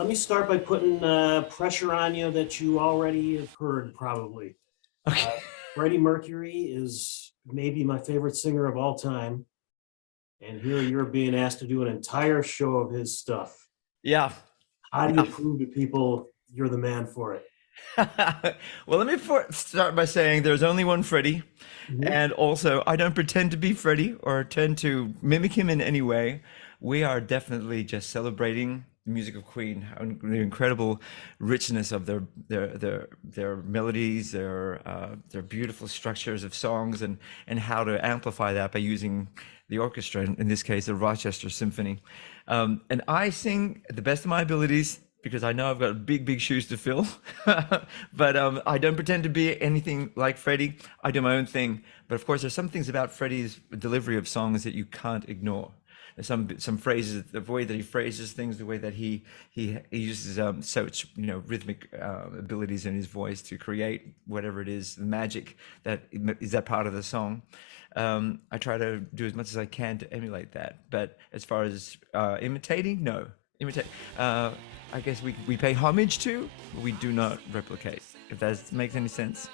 Let me start by putting pressure on you that you already have heard, probably. Okay. Freddie Mercury is maybe my favorite singer of all time. And here you're being asked to do an entire show of his stuff. Yeah. How do you Yeah. prove to people you're the man for it? Well, let me start by saying there's only one Freddie. Mhm. And also, I don't pretend to be Freddie or tend to mimic him in any way. We are definitely just celebrating the music of Queen, the incredible richness of their melodies, their beautiful structures of songs, and how to amplify that by using the orchestra, in this case, the Rochester Symphony. And I sing at the best of my abilities because I know I've got big, big shoes to fill. But I don't pretend to be anything like Freddie. I do my own thing. But of course, there's some things about Freddie's delivery of songs that you can't ignore. There's some phrases, the way that he phrases things, the way that he uses such rhythmic abilities in his voice to create whatever it is, the magic that is that part of the song. I try to do as much as I can to emulate that. But as far as imitating, no. Imitate. I guess we pay homage to, but we do not replicate. If that makes any sense.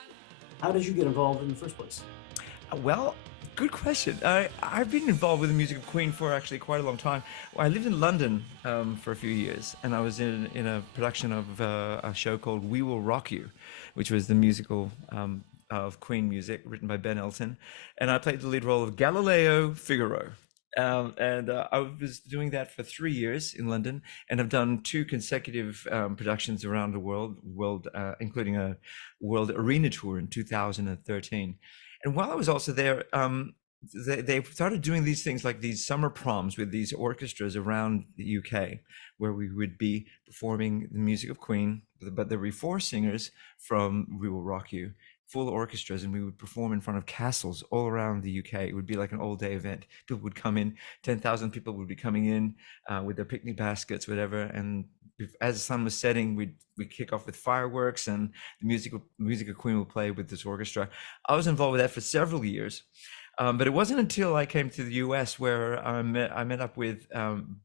How did you get involved in the first place? Well, good question. I've been involved with the music of Queen for actually quite a long time. I lived in London for a few years, and I was in a production of a show called We Will Rock You, which was the musical of Queen music written by Ben Elton, and I played the lead role of Galileo Figaro. And I was doing that for 3 years in London, and I've done two consecutive productions around the world, including a world arena tour in 2013. And while I was also there, they started doing these things like these summer proms with these orchestras around the UK, where we would be performing the music of Queen, but there were four singers from We Will Rock You, full orchestras, and we would perform in front of castles all around the UK. It would be like an all-day event. People would come in, 10,000 people would be coming in with their picnic baskets, whatever, and as the sun was setting, we'd kick off with fireworks, and the music of Queen would play with this orchestra. I was involved with that for several years. But it wasn't until I came to the US where I met up with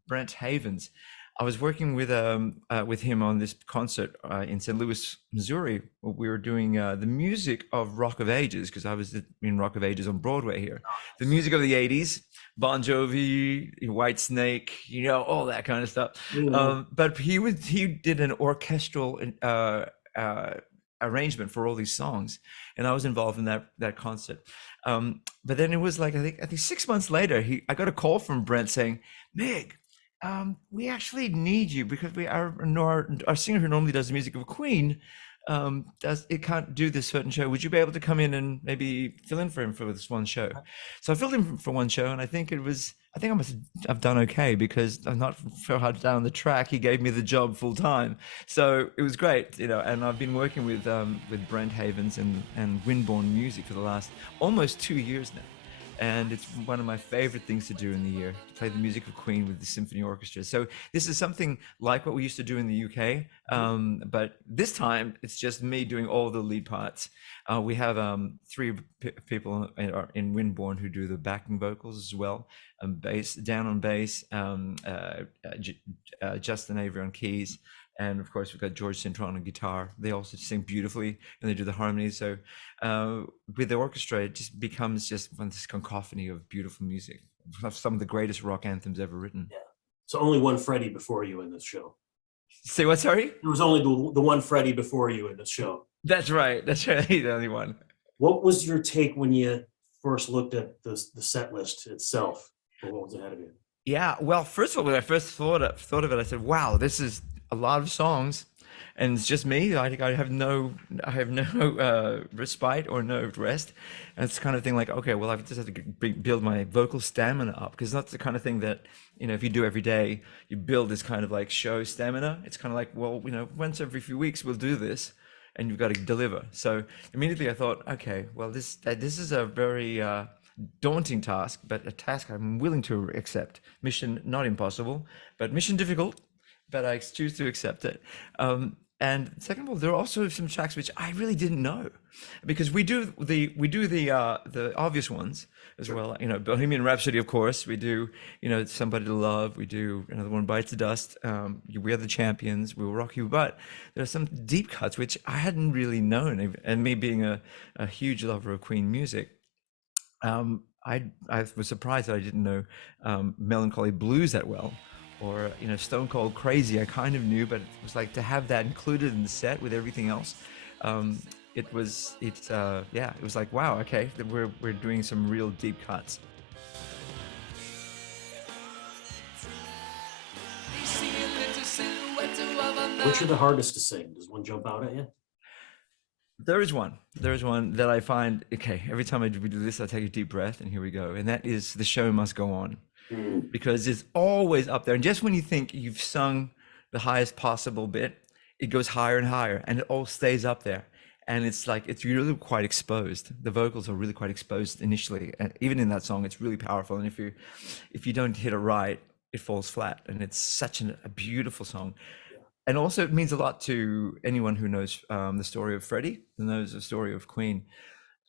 Brent Havens. I was working with him on this concert in St. Louis, Missouri. We were doing the music of Rock of Ages, because I was in Rock of Ages on Broadway here. The music of the 80s, Bon Jovi, White Snake, all that kind of stuff. But he did an orchestral arrangement for all these songs, and I was involved in that concert. But then it was like I think 6 months later, I got a call from Brent saying, "Mig, we actually need you because our singer who normally does the music of Queen can't do this certain show. Would you be able to come in and maybe fill in for him for this one show?" So I filled in for one show, and I think I must have done okay, because I'm not far down the track, he gave me the job full time. So it was great, and I've been working with Brent Havens and Windborne Music for the last almost 2 years now. And it's one of my favorite things to do in the year, to play the music of Queen with the symphony orchestra. So this is something like what we used to do in the UK, but this time it's just me doing all the lead parts. We have three people in Windborne who do the backing vocals as well, down on bass, Justin Avery on keys, and of course we've got George Cintron on guitar. They also sing beautifully, and they do the harmonies. So with the orchestra, it just becomes just this cacophony of beautiful music, of some of the greatest rock anthems ever written. Yeah. So only one Freddie before you in this show. Say what? Sorry? There was only the one Freddie before you in this show. That's right. That's right. The only one. What was your take when you first looked at the set list itself, or what was ahead of you? Yeah. Well, first of all, when I first thought of it, I said, "Wow, this is a lot of songs, and it's just me. I think I have no respite or no rest." And it's the kind of thing like, okay, well, I just have to build my vocal stamina up, because that's the kind of thing that, if you do every day, you build this kind of like show stamina. It's kind of like, well, once every few weeks we'll do this, and you've got to deliver. So immediately I thought, okay, well, this is a very daunting task, but a task I'm willing to accept. Mission not impossible, but mission difficult, but I choose to accept it. And second of all, there are also some tracks which I really didn't know, because we do the obvious ones as Sure. well. You know, Bohemian Rhapsody, of course. We do, you know, Somebody to Love. We do Another One Bites the Dust. We Are the Champions. We Will Rock You. But there are some deep cuts which I hadn't really known. And me being a huge lover of Queen music, I was surprised that I didn't know Melancholy Blues that well, or you know, Stone Cold Crazy. I kind of knew, but it was like to have that included in the set with everything else. Um, it was like, wow, okay, we're doing some real deep cuts. Which are the hardest to sing? Does one jump out at you? There is one. There is one that I find, okay, every time we do this, I take a deep breath, and here we go. And that is The Show Must Go On, Mm. because it's always up there. And just when you think you've sung the highest possible bit, it goes higher and higher, and it all stays up there. And it's like, it's really quite exposed. The vocals are really quite exposed initially. And even in that song, it's really powerful. And if you don't hit it right, it falls flat. And it's such a beautiful song. And also, it means a lot to anyone who knows the story of Freddie, who knows the story of Queen,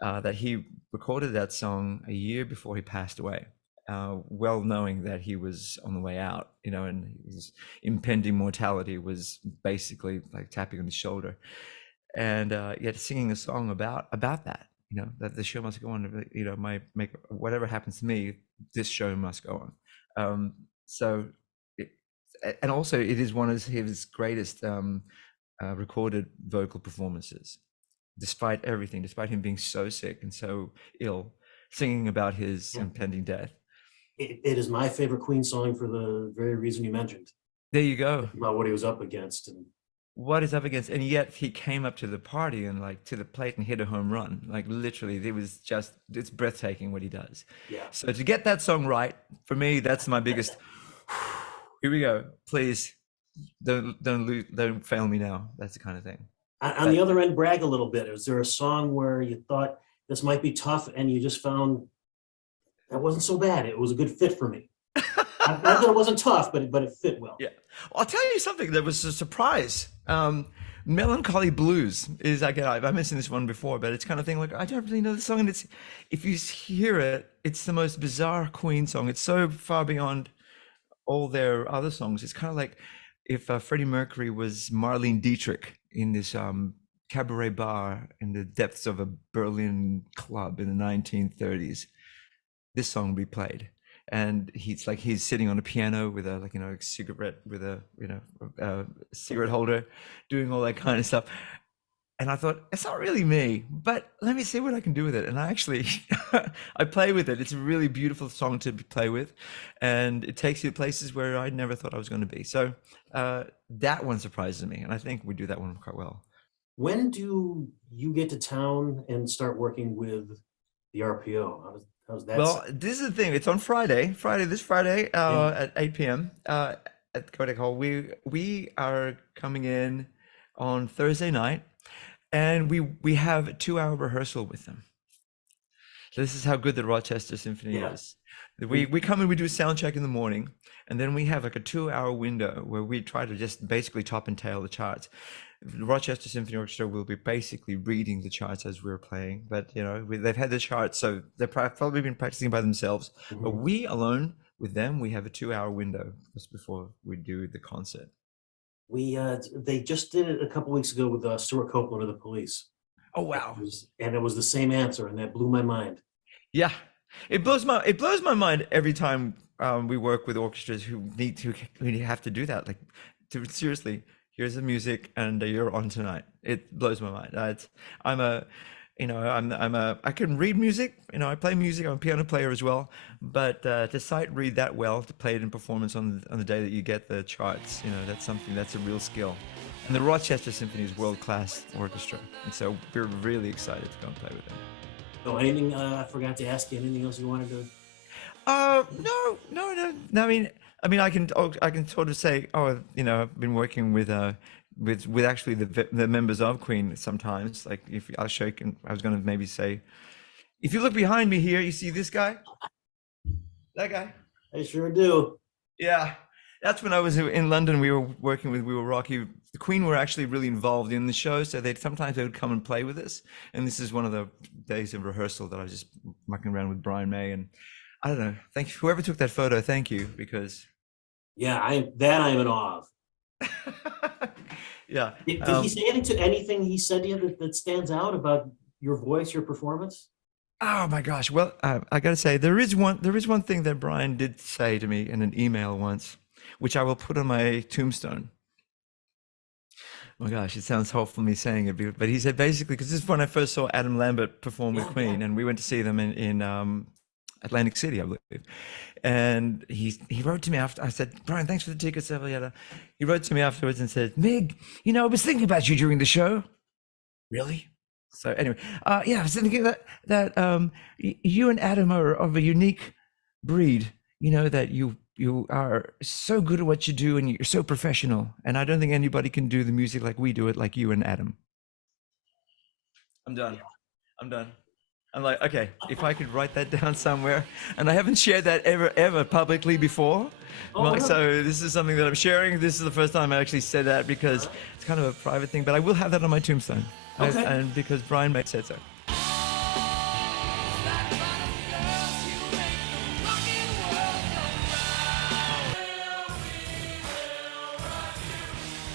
that he recorded that song a year before he passed away, well knowing that he was on the way out, you know, and his impending mortality was basically like tapping on his shoulder, and yet singing a song about that, you know, that the show must go on. You know, make whatever happens to me, this show must go on. So. And also, it is one of his greatest recorded vocal performances, despite everything, despite him being so sick and so ill, singing about his Yeah. impending death. It is my favorite Queen song for the very reason you mentioned, There you go. about what he was up against. And What is up against? And yet he came up to the party and like to the plate and hit a home run. Like literally, it's breathtaking what he does. yeah, So to get that song right, for me, that's my biggest. Here we go. Please don't fail me now. That's the kind of thing. on the other end, brag a little bit. Is there a song where you thought this might be tough and you just found that wasn't so bad? It was a good fit for me. Not that it wasn't tough, but it fit well. Yeah. Well, I'll tell you something that was a surprise. Melancholy Blues is, again, I mentioned this one before, but it's kind of thing like, I don't really know the song. And it's, if you hear it, it's the most bizarre Queen song. It's so far beyond all their other songs. It's kind of like if Freddie Mercury was Marlene Dietrich in this cabaret bar in the depths of a Berlin club in the 1930s. This song would be played, and he's sitting on a piano with a cigarette with a cigarette holder, doing all that kind of stuff. And I thought, it's not really me, but let me see what I can do with it. And I actually, I play with it. It's a really beautiful song to play with, and it takes you to places where I never thought I was going to be. So that one surprises me, and I think we do that one quite well. When do you get to town and start working with the RPO? How's that? Well, this is the thing. It's on this Friday Yeah. at 8 p.m. At Kodak Hall. We are coming in on Thursday night, and we have a 2-hour rehearsal with them. So this is how good the Rochester Symphony Yeah. is. We come in, we do a sound check in the morning, and then we have like a 2-hour window where we try to just basically top and tail the charts. The Rochester Symphony Orchestra will be basically reading the charts as we're playing, but you know, they've had the charts, so they've probably been practicing by themselves. Mhm. But we alone with them, we have a 2-hour window just before we do the concert. They just did it a couple weeks ago with Stuart Copeland of the Police. Oh wow! And it was the same answer, and that blew my mind. Yeah, it blows my mind every time we work with orchestras who have to do that. Like, seriously, here's the music, and you're on tonight. It blows my mind. I can read music. You know, I play music. I'm a piano player as well. But to sight read that well, to play it in performance on the day that you get the charts, you know, that's a real skill. And the Rochester Symphony is world-class orchestra, and so we're really excited to go and play with them. So anything I forgot to ask you? Anything else you wanted to? No. I mean, I can sort of say, you know, I've been working with actually the members of Queen sometimes. Like, if I'll show you, I was going to maybe say, if you look behind me here, you see this guy, that guy. I sure do. Yeah, That's when I was in London. We were working with We Will Rock You. The Queen were actually really involved in the show, so they would come and play with us. And this is one of the days of rehearsal that I was just mucking around with Brian May. And I don't know. Thank you, whoever took that photo. Thank you, because Yeah, I'm in awe of. yeah. Did he say anything he said to you that stands out about your voice, your performance? Oh my gosh. Well, I got to say, there is one thing that Brian did say to me in an email once, which I will put on my tombstone. Oh my gosh, it sounds hopeful me saying it, but he said basically, because this is when I first saw Adam Lambert perform with Queen, and we went to see them in Atlantic City, I believe. And he wrote to me after. I said, Brian, thanks for the tickets, yada yada. He wrote to me afterwards and said, Mig, I was thinking about you during the show. Really? So anyway, yeah, I was thinking that you and Adam are of a unique breed. That you are so good at what you do and you're so professional. And I don't think anybody can do the music like we do it, like you and Adam. I'm done. I'm like, okay, if I could write that down somewhere, and I haven't shared that ever publicly before. Oh, So this is something that I'm sharing. This is the first time I actually said that because it's kind of a private thing, but I will have that on my tombstone. Okay. And because Brian May said so.